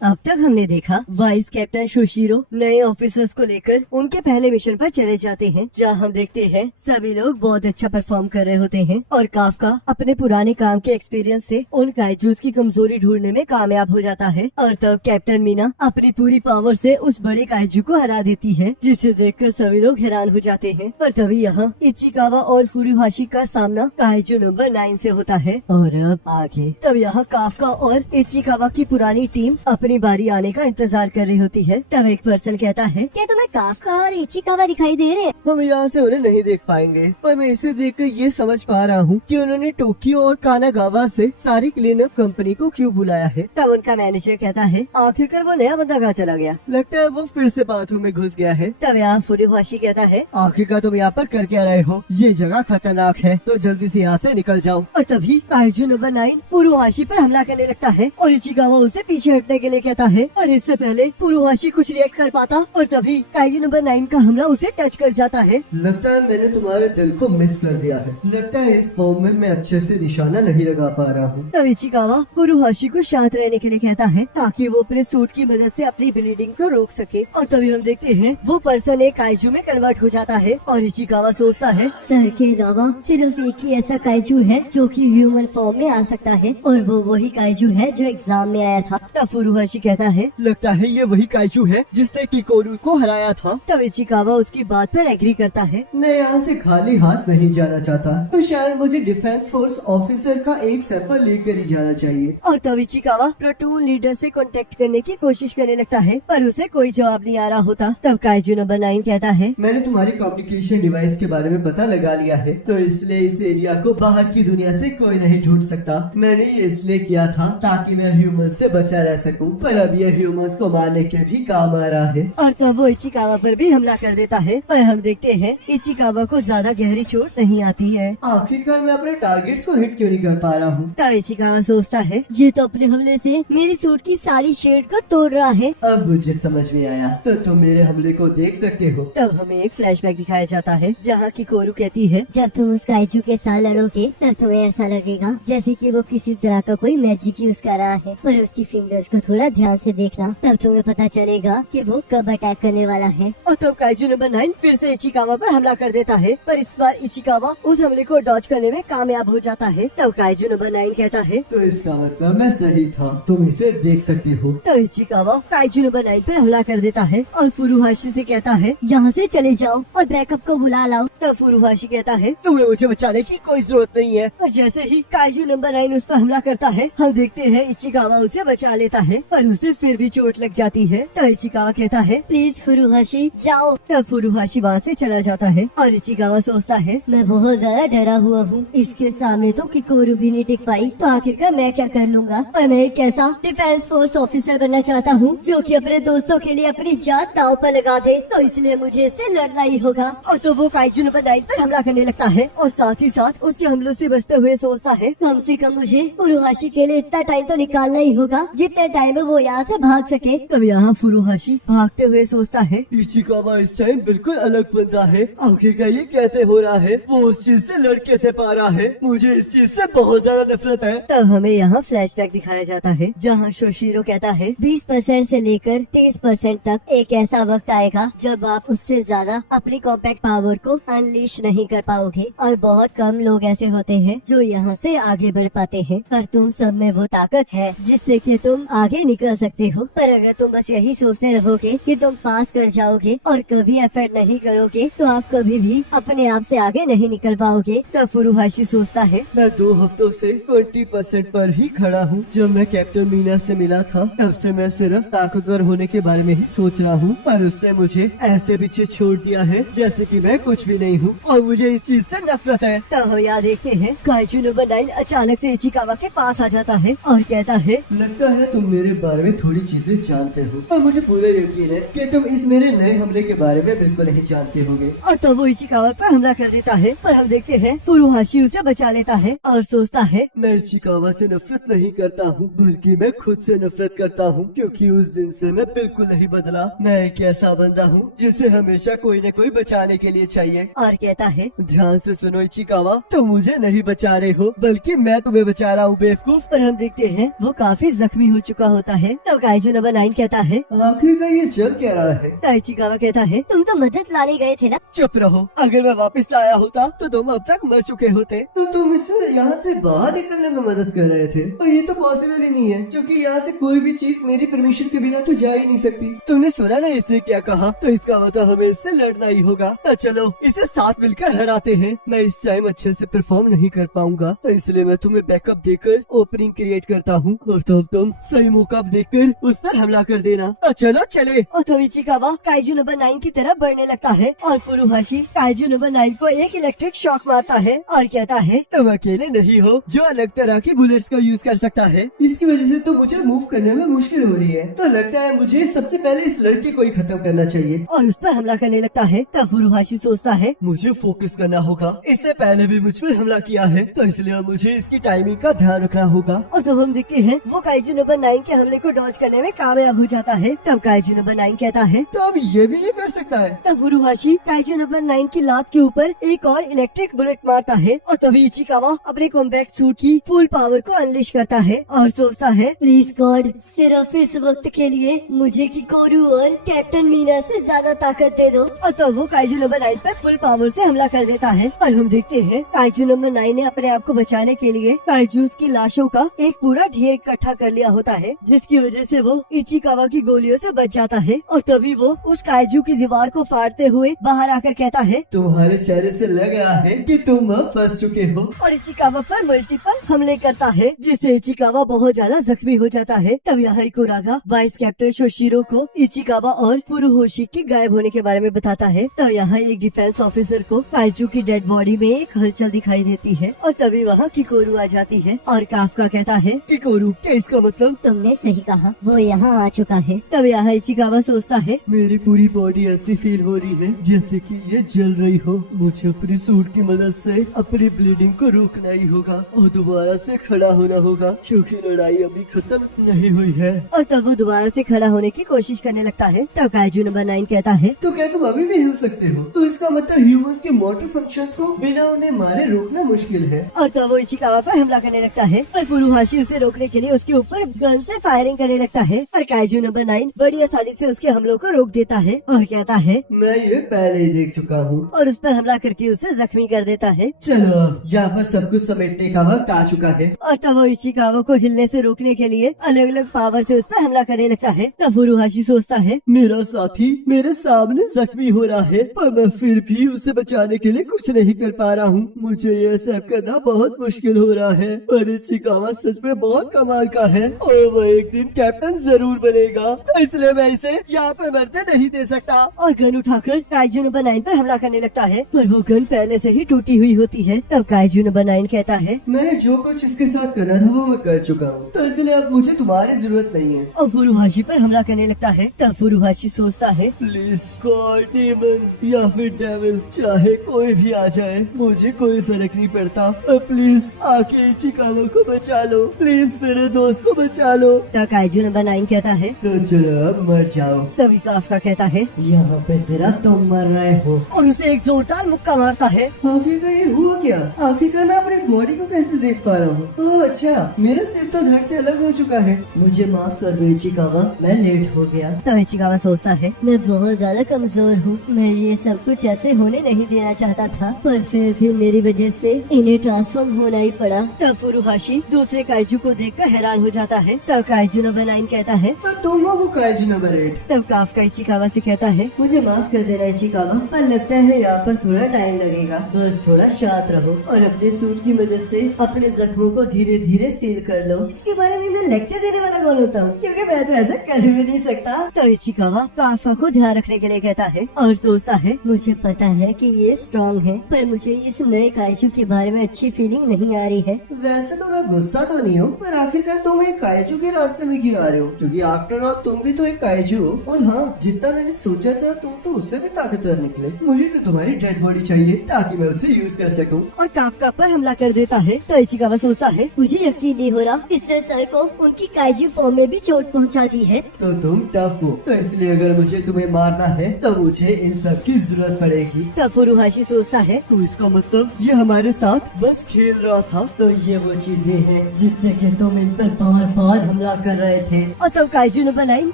अब तक हमने देखा वाइस कैप्टन शोशिरो नए ऑफिसर्स को लेकर उनके पहले मिशन पर चले जाते हैं, जहां हम देखते हैं सभी लोग बहुत अच्छा परफॉर्म कर रहे होते हैं और काफका अपने पुराने काम के एक्सपीरियंस से उन काइजूस की कमजोरी ढूंढने में कामयाब हो जाता है। और तब कैप्टन मीना अपनी पूरी पावर से उस बड़े काइजू को हरा देती है, जिसे देखकर सभी लोग हैरान हो जाते हैं। पर तभी यहाँ इचिकावा और फुरुहाशी का सामना काइजू नंबर 9 से होता है। और अब आगे तब यहाँ काफका और इचिकावा की पुरानी टीम अपनी बारी आने का इंतजार कर रही होती है। तब एक पर्सन कहता है, क्या तुम्हें काफका और इचिकावा दिखाई दे रहे हैं? हम यहाँ से उन्हें नहीं देख पाएंगे, पर मैं इसे देखकर ये समझ पा रहा हूँ कि उन्होंने टोक्यो और कानागावा से सारी क्लीनअप कंपनी को क्यों बुलाया है। तब उनका मैनेजर कहता है, आखिरकार वो नया बंदा कहाँ चला गया? लगता है वो फिर से बाथरूम में घुस गया है। तब यहाँ फुरुहाशी कहता है, आखिरकार तुम यहाँ पर कर क्या रहे हो? ये जगह खतरनाक है, तो जल्दी से यहाँ से निकल जाओ। और तभी काइजू नंबर 9 फुरुहाशी पर हमला करने लगता है और इचिकावा उसे पीछे हटने के लिए कहता है। और इससे पहले फुरुहाशी कुछ रिएक्ट कर पाता और तभी काइजू नंबर 9 का हमला उसे टच कर जाता है। लगता है मैंने तुम्हारे दिल को मिस कर दिया है। लगता है इस फॉर्म में मैं अच्छे से निशाना नहीं लगा पा रहा हूँ। तब इचिकावा फुरुहाशी को शांत रहने के लिए कहता है ताकि वो अपने सूट की मदद से अपनी ब्लीडिंग को रोक सके। और तभी हम देखते हैं वो पर्सन एक काइजू में कन्वर्ट हो जाता है और इचिकावा सोचता है, सर के अलावा सिर्फ एक ही ऐसा काइजू है जो कि ह्यूमन फॉर्म में आ सकता है और वो वही काइजू है जो एग्जाम में आया था। तब फुरुहाशी कहता है, लगता है ये वही काइजू है जिसने किकोरू को हराया था। तब इचिकावा उसकी बात पर एग्री करता है। मैं यहाँ से खाली हाथ नहीं जाना चाहता, तो शायद मुझे डिफेंस फोर्स ऑफिसर का एक सैंपल लेकर ही जाना चाहिए। और तब इचिकावा प्लाटून लीडर से कांटेक्ट करने की कोशिश करने लगता है, पर उसे कोई जवाब नहीं आ रहा होता। तब काइजू नंबर 9 कहता है, मैंने तुम्हारी कम्युनिकेशन डिवाइस के बारे में पता लगा लिया है, तो इसलिए इस एरिया को बाहर की दुनिया से कोई नहीं ढूंढ सकता। मैंने ये इसलिए किया था ताकि मैं ह्यूमंस से बचा रह सकूं, पर अब ये ह्यूमंस को मारने के भी काम आ रहा है। और तब वो इचिकावा पर भी हमला कर देता है, पर हम देखते हैं इचिकावा को ज्यादा गहरी चोट नहीं आती है। आखिरकार मैं अपने टारगेट्स को हिट क्यों नहीं कर पा रहा हूँ? तब इचिकावा सोचता है, ये तो अपने हमले से मेरी सूट की सारी शेड को तोड़ रहा है। अब मुझे समझ में आया, तो तुम मेरे हमले को देख सकते हो। तब हमें एक फ्लैशबैक दिखाया जाता है जहाँ की कोरू कहती है, जब तुम उस काइजू के साथ लड़ोगे तब तुम्हें ऐसा लगेगा जैसे कि वो किसी तरह का कोई मैजिक यूज कर रहा है, पर उसकी फिंगर्स को थोड़ा ध्यान से देखना, तब तुम्हें पता चलेगा कि वो कब अटैक करने वाला है। और तब काइजू नंबर 9 फिर से इचिकावा पर हमला कर देता है, पर इस बार इचिकावा उस हमले को डॉज करने में कामयाब हो जाता है। तब काइजू नंबर 9 कहता है, तो इसका मतलब मैं सही था, तुम इसे देख सकते हो। तब इचिकावा काइजू नंबर 9 पर हमला कर देता है और फुरुहाशी से कहता है, यहाँ से चले जाओ और बैकअप को बुला लाओ। तब फुरुहाशी कहता है, तुम्हें मुझे बचाने की कोई जरूरत नहीं है। और जैसे ही काइजू नंबर 9 उस पर हमला करता है, हम देखते हैं इचिकावा उसे बचा लेता है, पर उसे फिर भी चोट लग जाती है। तो इचिकावा कहता है, प्लीज फुरुहाशी जाओ। तब फुरुहाशी वहाँ से चला जाता है और इचिकावा सोचता है, मैं बहुत ज्यादा डरा हुआ हूँ, इसके सामने तो किकोरू भी नहीं टिक पाई, तो आखिरकार मैं क्या कर लूँगा। और मैं एक ऐसा डिफेंस फोर्स ऑफिसर बनना चाहता हूँ जो कि अपने दोस्तों के लिए अपनी जान दांव पर लगा दे, तो इसलिए मुझे इससे लड़ना ही होगा। और तो वो काइजू नंबर 9 पर हमला करने लगता है और साथ ही साथ उसके हमलों से बचते हुए सोचता है, कम से कम मुझे फुरुहाशी के लिए इतना टाइम तो निकालना ही होगा जितने टाइम में वो यहाँ से भाग सके। तब यहाँ फुरुहाशी भागते हुए सोचता है, इचिकावा इस टाइम बिल्कुल अलग बंदा है। आखिरकार ये कैसे हो रहा है? वो उस चीज से लड़ कैसे पा रहा है? मुझे इस चीज से बहुत ज्यादा नफरत है। तब हमें यहाँ फ्लैशबैक दिखाया जाता है जहाँ शोशिरो कहता है, 20% से लेकर 30% तक एक ऐसा वक्त आएगा जब आप उससे ज्यादा अपनी कॉम्पैक्ट पावर को अनलीश नहीं कर पाओगे और बहुत कम लोग ऐसे होते हैं जो यहाँ से आगे बढ़ पाते हैं, पर तुम सब में वो ताकत है जिससे कि तुम आगे निकल सकते हो। पर अगर तुम बस यही सोचते रहोगे कि तुम पास कर जाओगे और कभी एफर्ट नहीं करोगे तो आप कभी भी अपने आप से आगे नहीं निकल पाओगे। तब फुरुहाशी सोचता है, मैं 2 हफ्तों से 20% पर ही खड़ा हूँ। जब मैं कैप्टन मीना से मिला था तब से मैं सिर्फ ताकतवर होने के बारे में ही सोच रहा हूँ, पर उससे मुझे ऐसे पीछे छोड़ दिया है जैसे कि मैं कुछ भी नहीं हूँ और मुझे इस चीज से नफरत है। तब हम यहाँ देखते हैं काइजू नंबर 9 अचानक से इचिकावा के पास आ जाता है और कहता है, लगता है तुम मेरे बारे में थोड़ी चीजें जानते हो और मुझे पूरा यकीन है कि तुम इस मेरे नए हमले के बारे में बिल्कुल नहीं जानते होगे। और तब वो इचिकावा पर हमला कर देता है, पर हम देखते हैं फुरुहाशी उसे बचा लेता है और सोचता है, मैं इचिकावा से नफरत नहीं करता हूँ बल्कि मैं खुद से नफरत करता हूँ, क्योंकि उस दिन से मैं बिल्कुल नहीं बदला। मैं एक ऐसा बंदा हूँ जिसे हमेशा कोई न कोई बचाने के लिए चाहिए। और कहता है, ध्यान से सुनो इचिकावा, तुम मुझे नहीं बचा रहे हो बल्कि मैं तुम्हें बचा रहा हूँ बेवकूफ। पर हम देखते हैं वो काफी जख्मी हो चुका होता होता है। तो काइजू नंबर 9 कहता है, आखिर का ये चल क्या रहा है? तो इचिकावा कहता है, तुम तो मदद लाने गए थे ना। चुप रहो, अगर मैं वापस लाया होता तो तुम अब तक मर चुके होते। तो तुम इससे यहाँ से बाहर निकलने में मदद कर रहे थे, और ये तो पॉसिबल ही नहीं है, क्योंकि यहाँ से कोई भी चीज मेरी परमिशन के बिना तो जा ही नहीं सकती। तुमने सुना ना इसने क्या कहा? तो इसका मतलब हमें इससे लड़ना ही होगा। तो चलो इसे साथ मिलकर हराते हैं। मैं इस टाइम अच्छे से परफॉर्म नहीं कर पाऊंगा, तो इसलिए मैं तुम्हें बैकअप देकर ओपनिंग क्रिएट करता हूँ, और तो तुम सही मौका देखकर उस पर हमला कर देना। तो चलो चले। और तो इचिकावा काइजू नंबर 9 की तरफ बढ़ने लगता है और फुरुहाशी काइजू नंबर 9 को एक इलेक्ट्रिक शॉक मारता है और कहता है, तुम अकेले नहीं हो जो अलग तरह की बुलेट्स का यूज कर सकता है। इसकी वजह से तो मुझे मूव करने में मुश्किल हो रही है। तो लगता है मुझे सबसे पहले इस लड़के को ही खत्म करना चाहिए। और उस पर हमला करने लगता है। तब फुरुहाशी सोचता है, मुझे फोकस करना होगा। इससे पहले भी मुझ पर हमला किया है, तो इसलिए मुझे इसकी टाइमिंग का ध्यान रखना होगा। और तब हम देखते हैं वो काइजू नंबर 9 के हमले को डॉज करने में कामयाब हो जाता है। तब काइजू नंबर 9 कहता है, तो अब ये भी ये कर सकता है। तब फुरुहाशी काइजू नंबर 9 की लात के ऊपर एक और इलेक्ट्रिक बुलेट मारता है और तभी इचिकावा अपने कॉम्पैक्ट सूट की फुल पावर को अनलिश करता है और सोचता है, प्लीज गॉड, सिर्फ इस वक्त के लिए मुझे किकोरू और कैप्टन मीना से ज्यादा ताकत दे दो। और तब वो काइजू नंबर 9 पर फुल पावर से हमला कर देता है। और हम देखते हैं काइजू नंबर 9 ने अपने आप को बचाने के लिए काइजूस की लाशों का एक पूरा ढेर इकट्ठा कर लिया होता है, जिसकी वजह से वो इचिकावा की गोलियों से बच जाता है। और तभी वो उस काइजू की दीवार को फाड़ते हुए बाहर आकर कहता है, तुम्हारे चेहरे से लग रहा है कि तुम अब फंस चुके हो। और इचिकावा पर मल्टीपल हमले करता है, जिससे इचिकावा बहुत ज्यादा जख्मी हो जाता है। तब यहाँ इकुरागा वाइस कैप्टन शोशिरो को इचिकावा और फुरुहोशी के गायब होने के बारे में बताता है। तो यहाँ एक डिफेंस ऑफिसर को काइजू की डेड बॉडी में एक हलचल दिखाई देती है और तभी वहाँ किकोरू आ जाती है और काफका कहता है, किकोरू, क्या इसका मतलब? तुमने सही कहा, वो यहाँ आ चुका है। तब यहाँ इचिकावा सोचता है, मेरी पूरी बॉडी ऐसी फील हो रही है जैसे कि ये जल रही हो। मुझे अपनी सूट की मदद से अपनी ब्लीडिंग को रोकना ही होगा और दोबारा से खड़ा होना होगा, क्योंकि लड़ाई अभी खत्म नहीं हुई है। और तब वो दोबारा से खड़ा होने की कोशिश करने लगता है। तब काइजू नंबर 9 कहता है, तो क्या तुम अभी भी हिल सकते हो? तो इसका मतलब ह्यूमंस के मोटर फंक्शंस को बिना उन्हें मारे रोकना मुश्किल है। और तब वो इचिकावा पर हमला करने लगता है, पर फुरुहाशी उसे रोकने के लिए उसके ऊपर गन से फायरिंग करने लगता है। और काइजू नंबर 9 बड़ी आसानी से उसके हमलों को रोक देता है और कहता है, मैं ये पहले ही देख चुका हूँ। और उस पर हमला करके उसे जख्मी कर देता है। चलो अब यहाँ पर सब कुछ समेटने का वक्त आ चुका है। और तब वो इचिकावा को हिलने से रोकने के लिए अलग अलग पावर से उस पर हमला करने लगता है। तब फुरुहाशी सोचता है, मेरा साथी मेरे सामने जख्मी हो रहा है, पर मैं फिर भी उसे बचाने के लिए कुछ नहीं कर पा रहा हूँ। मुझे ये एक्सेप्ट करना बहुत मुश्किल हो रहा है, पर इचिकावा सच में बहुत कमाल का है और वो एक दिन कैप्टन जरूर बनेगा, तो इसलिए मैं इसे यहाँ पर मरने नहीं दे सकता। और गन उठाकर काइजू नंबर 9 पर हमला करने लगता है, पर वो गन पहले से ही टूटी हुई होती है। तब काइजू नंबर 9 कहता है, मैंने जो कुछ इसके साथ करना था वो मैं कर चुका हूँ, तो इसलिए अब मुझे तुम्हारी जरूरत नहीं है। और फुरुहाशी पर हमला करने लगता है। तब फुरुहाशी सोचता है, प्लीज गॉड, डेमन या फिर डेविल, चाहे कोई भी आ जाए मुझे कोई फर्क नहीं पड़ता, प्लीज आके इचिकावा को बचा लो, प्लीज मेरे दोस्त को बचा लो। तब काइजू नंबर 9 कहता है, तो चलो अब मर जाओ। तभी काफका कहता है, यहाँ पे सिर्फ तुम मर रहे हो। और उसे एक जोरदार मुक्का मारता है। आखिरकार ये हुआ क्या? आखिरकार मैं अपनी बॉडी को कैसे देख पा रहा हूँ? ओह अच्छा, मेरा सिर तो धड़ से अलग हो चुका है। मुझे माफ कर दो इचिकावा, मैं लेट हो गया। तब इचिकावा सोचता है, मैं बहुत ज्यादा कमजोर हूँ, मैं ये सब कुछ ऐसे होने नहीं देना चाहता था, पर फिर भी मेरी वजह से इन्हें ट्रांसफॉर्म होना ही पड़ा। तब फुरुहाशी दूसरे काइजू को देखकर हैरान हो जाता है। तब काइजू नंबर 9 कहता है, तो तुम हो वो काइजू नंबर 8। तब काफका इचिकावा से कहता है, मुझे माफ कर देना इचिकावा, पर लगता है यहाँ पर थोड़ा टाइम लगेगा। बस थोड़ा शांत रहो और अपने सूट की मदद से अपने जख्मों को धीरे धीरे सील कर लो। इसके बारे में मैं लेक्चर देने वाला कौन होता हूँ, क्योंकि मैं तो ऐसा कर भी नहीं सकता। तो इचिकावा काफका को ध्यान रखने के लिए कहता है और सोचता है, मुझे पता है कि ये स्ट्रॉन्ग है, पर मुझे इस नए काइजू के बारे में अच्छी फीलिंग नहीं आ रही है। वैसे तो मैं गुस्सा तो नहीं हूँ, पर आखिरकार तुम एक काइजू के रास्ते में क्यों आ रहे हो? क्योंकि आफ्टर ऑल तुम भी तो एक काइजू हो। और हाँ, जितना मैंने सोचा था तुम तो उससे भी ताकतवर निकले। मुझे तो तुम्हारी डेड बॉडी चाहिए ताकि मैं उसे यूज कर सकूं। और काफका पर हमला कर देता है। तो इचिकावा सोचता है, मुझे यकीन नहीं हो रहा इसने सर को उनकी काइजू फॉर्म में भी चोट पहुंचा दी है। तो तुम टफ हो, तो इसलिए अगर मुझे तुम्हें मारना है तो मुझे इन सब की जरूरत पड़ेगी। तब फुरुहाशी सोचता है, तो इसका मतलब ये हमारे साथ बस खेल रहा था। तो ये वो चीजें हैं जिससे कि तुम इन पर बार बार हमला कर रहे थे। और तब काइजू नंबर 9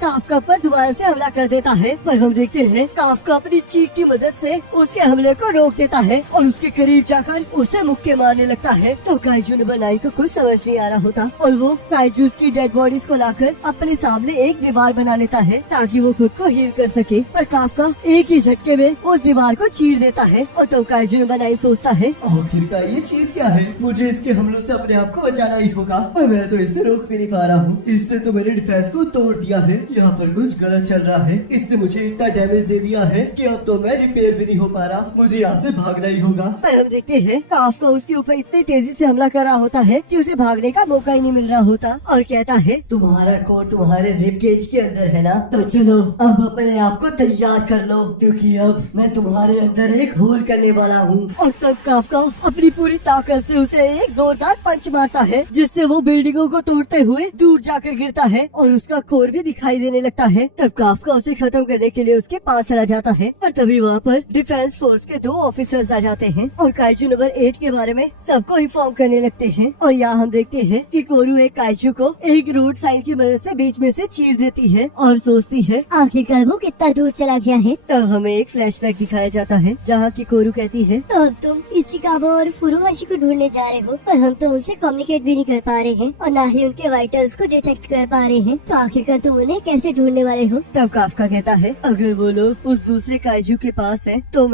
काफका पर दोबारा से हमला कर देता है, पर हम देखते हैं काफका अपनी चीख की मदद से उसके हमले को रोक देता है और उसके करीब जाकर उसे मुक्के मारने लगता है। तो काइजू नंबर 9 को कुछ समझ नहीं आ रहा होता और वो काइजूस की डेड बॉडीज को लाकर अपने सामने एक दीवार बना लेता है ताकि वो खुद को हील कर सके। पर काफका एक ही झटके में उस दीवार को चीर देता है और तो काइजू नंबर 9 सोचता है, आखिरकार ये चीज क्या है? मुझे इसके हमलों से अपने आप को बचाना ही होगा, पर मैं तो इसे रोक भी नहीं पा रहा हूँ। इसने तो मेरे डिफेंस को तोड़ दिया है। यहाँ पर कुछ गलत चल रहा है। इसने मुझे इतना डैमेज दे दिया है कि अब तो मैं रिपेयर भी नहीं हो पा रहा। मुझे यहाँ से भागना ही होगा। पर हम देखते हैं काफका उसके ऊपर इतनी तेजी से हमला कर रहा होता है कि उसे भागने का मौका ही नहीं मिल रहा होता और कहता है, तुम्हारा कोर तुम्हारे रिब केज के अंदर है ना? तो चलो अब अपने आप को तैयार कर लो, क्योंकि अब मैं तुम्हारे अंदर एक होल करने वाला हूँ। और तब काफका अपनी पूरी ताकत से उसे एक जोरदार पंच मारता है, जिससे वो बिल्डिंगों को तोड़ते हुए दूर जाकर गिरता है और उसका कोर भी दिखाई देने लगता है। तब काफका उसे खत्म करने के लिए उसके पास चला जाता है और तभी वहाँ पर डिफेंस फोर्स के 2 ऑफिसर्स आ जाते हैं और काइजू नंबर 8 के बारे में सबको इन्फॉर्म करने लगते हैं। और यहाँ हम देखते हैं कि कोरू एक काइजू को एक रोड साइन की मदद से बीच में से चीर देती है और सोचती है आखिरकार वो कितना दूर चला गया है। तब हमें एक फ्लैशबैक दिखाया जाता है जहाँ की कोरू कहती है, तो अब तुम इचिकावा और फुरुहाशी को ढूंढने जा रहे हो, पर हम तो उनसे कम्युनिकेट भी नहीं कर पा रहे हैं और न ही उनके वाइटल्स को डिटेक्ट कर पा रहे हैं। तो आखिरकार तुम उन्हें कैसे ढूंढने वाले हो? तब काफका कहता है, अगर वो लोग उस दूसरे काइजू के पास है तो